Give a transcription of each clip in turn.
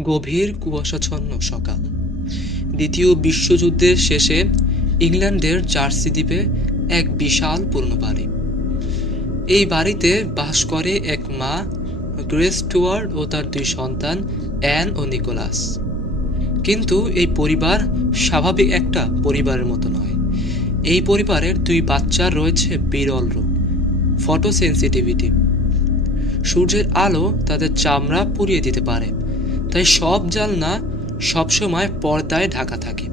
গভীর কুয়াশাচ্ছন্ন সকাল। দ্বিতীয় বিশ্বযুদ্ধের শেষে ইংল্যান্ডের জার্সি দ্বীপে এক বিশাল পুরনো বাড়ি। এই বাড়িতে বাস করে এক মা, গ্রেস স্টুয়ার্ট, ও তার দুই সন্তান অ্যান ও নিকোলাস। কিন্তু এই পরিবার স্বাভাবিক একটা পরিবারের মতো নয়। এই পরিবারের দুই বাচ্চার রয়েছে বিরল রোগ, ফটোসেন্সিটিভিটি। সূর্যের আলো তাদের চামড়া পুড়িয়ে দিতে পারে, তাই সব জানলা সবসময় পর্দায় ঢাকা থাকে।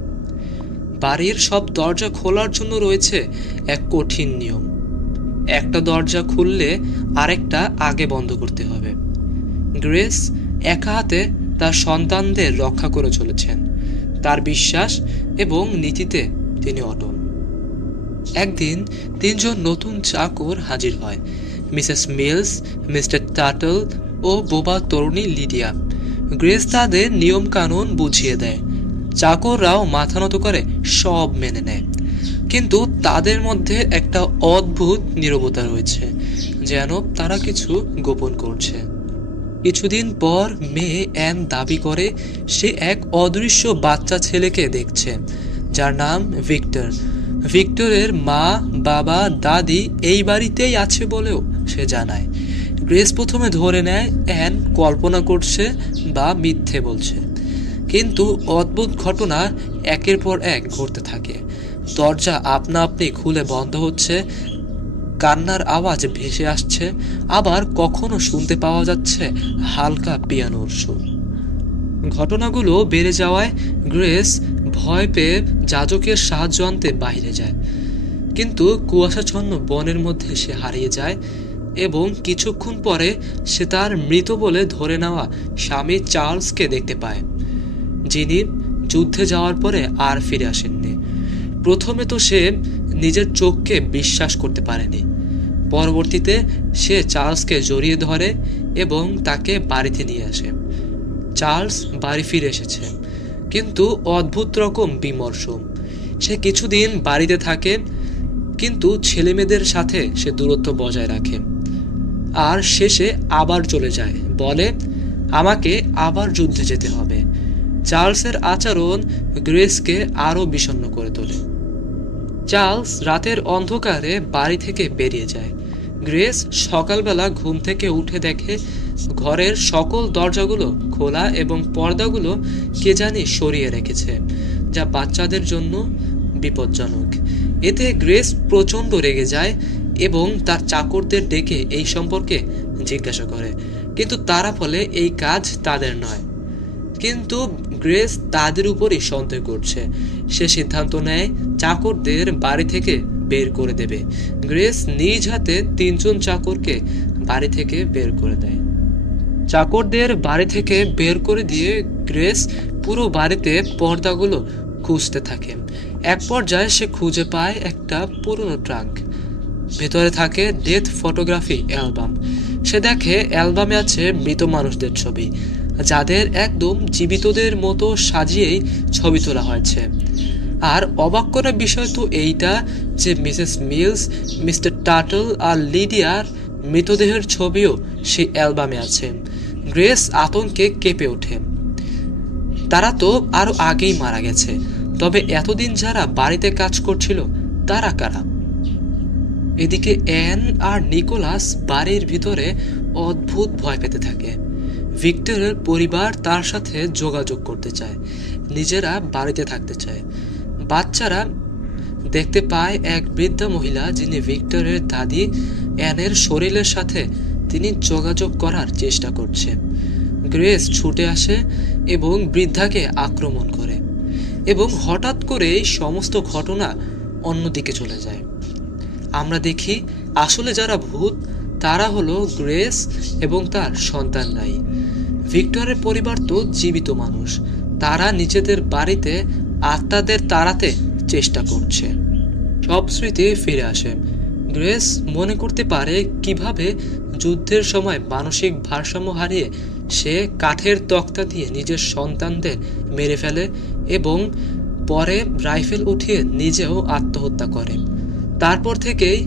বাড়ির সব দরজা খোলার জন্য রয়েছে এক কঠিন নিয়ম। একটা দরজা খুললে আরেকটা আগে বন্ধ করতে হবে। গ্রেস একা হাতে তার সন্তানদের রক্ষা করে চলেছেন। তার বিশ্বাস এবং নীতিতে তিনি অটল। একদিন তিনজন নতুন চাকর হাজির হয়, মিসেস মিলস, মিস্টার টাটল ও বোবা তরুণী লিডিয়া। গ্রেস তাদের নিয়ম কানুন বুঝিয়ে দেয়। চাকররাও মাথা নত করে সব মেনে নেয়, কিন্তু তাদের মধ্যে একটা অদ্ভুত নীরবতা রয়েছে, যেন তারা কিছু গোপন করছে। কিছুদিন পর মেয়ে অ্যান দাবি করে সে এক অদৃশ্য বাচ্চা ছেলেকে দেখছে, যার নাম ভিক্টর। ভিক্টরের মা, বাবা, দাদি এই বাড়িতেই আছে বলেও সে জানায়। গ্রেস প্রথমে ধরে নেয় অ্যান কল্পনা করছে বা মিথ্যে বলছে, কিন্তু অদ্ভুত ঘটনা একের পর এক ঘটতে থাকে। দরজা আপনা আপনি খুলে বন্ধ হচ্ছে, কান্নার আওয়াজ ভেসে আসছে, আবার কখনো শুনতে পাওয়া যাচ্ছে হালকা পিয়ানোর সুর। ঘটনাগুলো বেড়ে যাওয়ায় গ্রেস ভয় পেয়ে যাজকের সাহায্য আনতে বাইরে যায়, কিন্তু কুয়াশাচ্ছন্ন বনের মধ্যে সে হারিয়ে যায় এবং কিছুক্ষণ পরে সে তার মৃত বলে ধরে নেওয়া স্বামী চার্লসকে দেখতে পায়, যিনি যুদ্ধে যাওয়ার পরে আর ফিরে আসেননি। প্রথমে তো সে নিজের চোখকে বিশ্বাস করতে পারেনি। পরবর্তীতে সে চার্লসকে জড়িয়ে ধরে এবং তাকে বাড়িতে নিয়ে আসে। চার্লস বাড়ি ফিরে এসেছে, কিন্তু অদ্ভুত রকম বিমর্ষ। সে কিছুদিন বাড়িতে থাকে, কিন্তু ছেলেমেয়েদের সাথে সে দূরত্ব বজায় রাখে, আর শেষে আবার চলে যায়, বলে আমাকে আবার যুদ্ধে যেতে হবে। চার্লসের আচরণ গ্রেসকে আরো বিষণ্ণ করে তোলে। চার্লস রাতের অন্ধকারে বাড়ি থেকে বেরিয়ে যায়। গ্রেস সকালবেলা ঘুম থেকে উঠে দেখে ঘরের সকল দরজাগুলো খোলা এবং পর্দাগুলো কে জানি সরিয়ে রেখেছে, যা বাচ্চাদের জন্য বিপজ্জনক। এতে গ্রেস প্রচণ্ড রেগে যায় এবং তার চাকরদের ডেকে এই সম্পর্কে জিজ্ঞাসা করে, কিন্তু তারা বলে এই কাজ তাদের নয়। কিন্তু গ্রেস তাদের উপরই সন্দেহ করছে। সে সিদ্ধান্ত নেয় চাকরদের বাড়ি থেকে বের করে দেবে। গ্রেস নিজ হাতে তিনজন চাকরকে বাড়ি থেকে বের করে দেয়। চাকরদের বাড়ি থেকে বের করে দিয়ে গ্রেস পুরো বাড়িতে পর্দাগুলো খুঁজতে থাকে। এক পর্যায়ে সে খুঁজে পায় একটা পুরনো ট্রাঙ্ক। ভেতরে থাকে ডেথ ফটোগ্রাফি অ্যালবাম। সে দেখে অ্যালবামে আছে মৃত মানুষদের ছবি, যাদের একদম জীবিতদের মতো সাজিয়েই ছবি তোলা হয়েছে। আর অবাক করার বিষয় তো এইটা যে মিসেস মিলস, মিস্টার টাটল আর লিডিয়ার মৃতদেহের ছবিও সেই অ্যালবামে আছে। গ্রেস আতঙ্কে কেঁপে ওঠে। তারা তো আরো আগেই মারা গেছে, তবে এতদিন যারা বাড়িতে কাজ করছিল তারা কারা? এদিকে অ্যান আর নিকোলাস বাড়ির ভিতরে অদ্ভুত ভয় পেতে থাকে। ভিক্টরের পরিবার তার সাথে যোগাযোগ করতে চায়, নিজেরা বাড়িতে থাকতে চায়। বাচ্চারা দেখতে পায় এক বৃদ্ধা মহিলা, যিনি ভিক্টরের দাদি অ্যানের শরীরের সাথে তিনি যোগাযোগ করার চেষ্টা করছে। গ্রেস ছুটে আসে এবং বৃদ্ধাকে আক্রমণ করে, এবং হঠাৎ করে সমস্ত ঘটনা অন্যদিকে চলে যায়। আমরা দেখি আসলে যারা ভূত তারা হলো গ্রেস এবং তার সন্তানরাই। ভিক্টরের পরিবার তো জীবিত মানুষ, তারা নিজেদের বাড়িতে আত্মাদের তাড়াতে চেষ্টা করছে। সব স্মৃতি ফিরে আসে। গ্রেস মনে করতে পারে কিভাবে যুদ্ধের সময় মানসিক ভারসাম্য হারিয়ে সে কাঠের তক্তা দিয়ে নিজের সন্তানদের মেরে ফেলে এবং পরে রাইফেল উঠিয়ে নিজেও আত্মহত্যা করে। তারপর থেকেই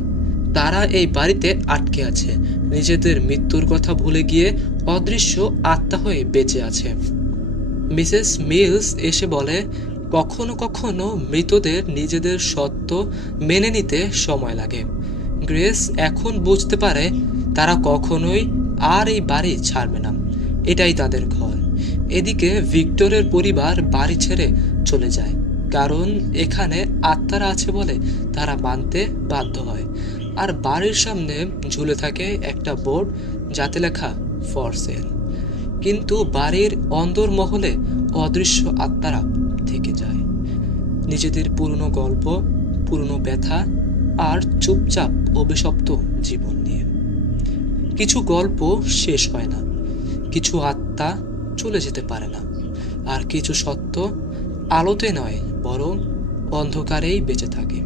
তারা এই বাড়িতে আটকে আছে, নিজেদের মৃত্যুর কথা ভুলে গিয়ে অদৃশ্য আত্মা হয়ে বেঁচে আছে। মিসেস মিলস এসে বলে, কখনো কখনো মৃতদের নিজেদের সত্য মেনে নিতে সময় লাগে। গ্রেস এখন বুঝতে পারে তারা কখনোই আর এই বাড়ি ছাড়বে না, এটাই তাদের ঘর। এদিকে ভিক্টরের পরিবার বাড়ি ছেড়ে চলে যায়, কারণ এখানে আত্মারা আছে বলে তারা মানতে বাধ্য হয়। আর বাড়ির সামনে ঝুলে থাকে একটা বোর্ড, যাতে লেখা ফর সেল। কিন্তু বাড়ির অন্দরমহলে অদৃশ্য আত্মারা থেকে যায়, নিজেদের পুরনো গল্প, পুরনো ব্যথা আর চুপচাপ অভিশপ্ত জীবন নিয়ে। কিছু গল্প শেষ হয় না, কিছু আত্মা চলে যেতে পারে না, আর কিছু সত্য আলোতে নয় বরং অন্ধকারেই বেঁচে থাকে।